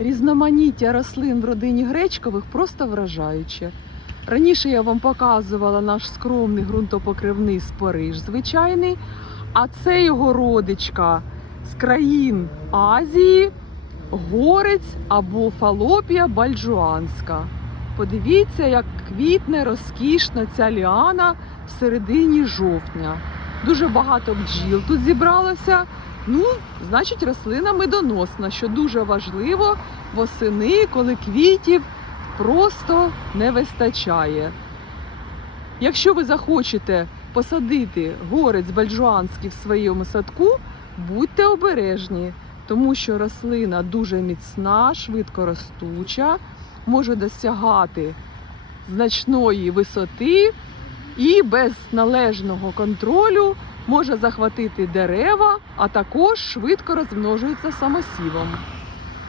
Різноманіття рослин в родині гречкових просто вражаюче. Раніше я вам показувала наш скромний ґрунтопокривний спориш звичайний, а це його родичка з країн Азії, горець або фалопія бальджуанська. Подивіться, як квітне розкішно ця ліана в середині жовтня. Дуже багато бджіл тут зібралося. Ну, значить, рослина медоносна, що дуже важливо восени, коли квітів просто не вистачає. Якщо ви захочете посадити горець бальжуанський в своєму садку, будьте обережні, тому що рослина дуже міцна, швидко ростуча, може досягати значної висоти і без належного контролю може захватити дерева, а також швидко розмножується самосівом.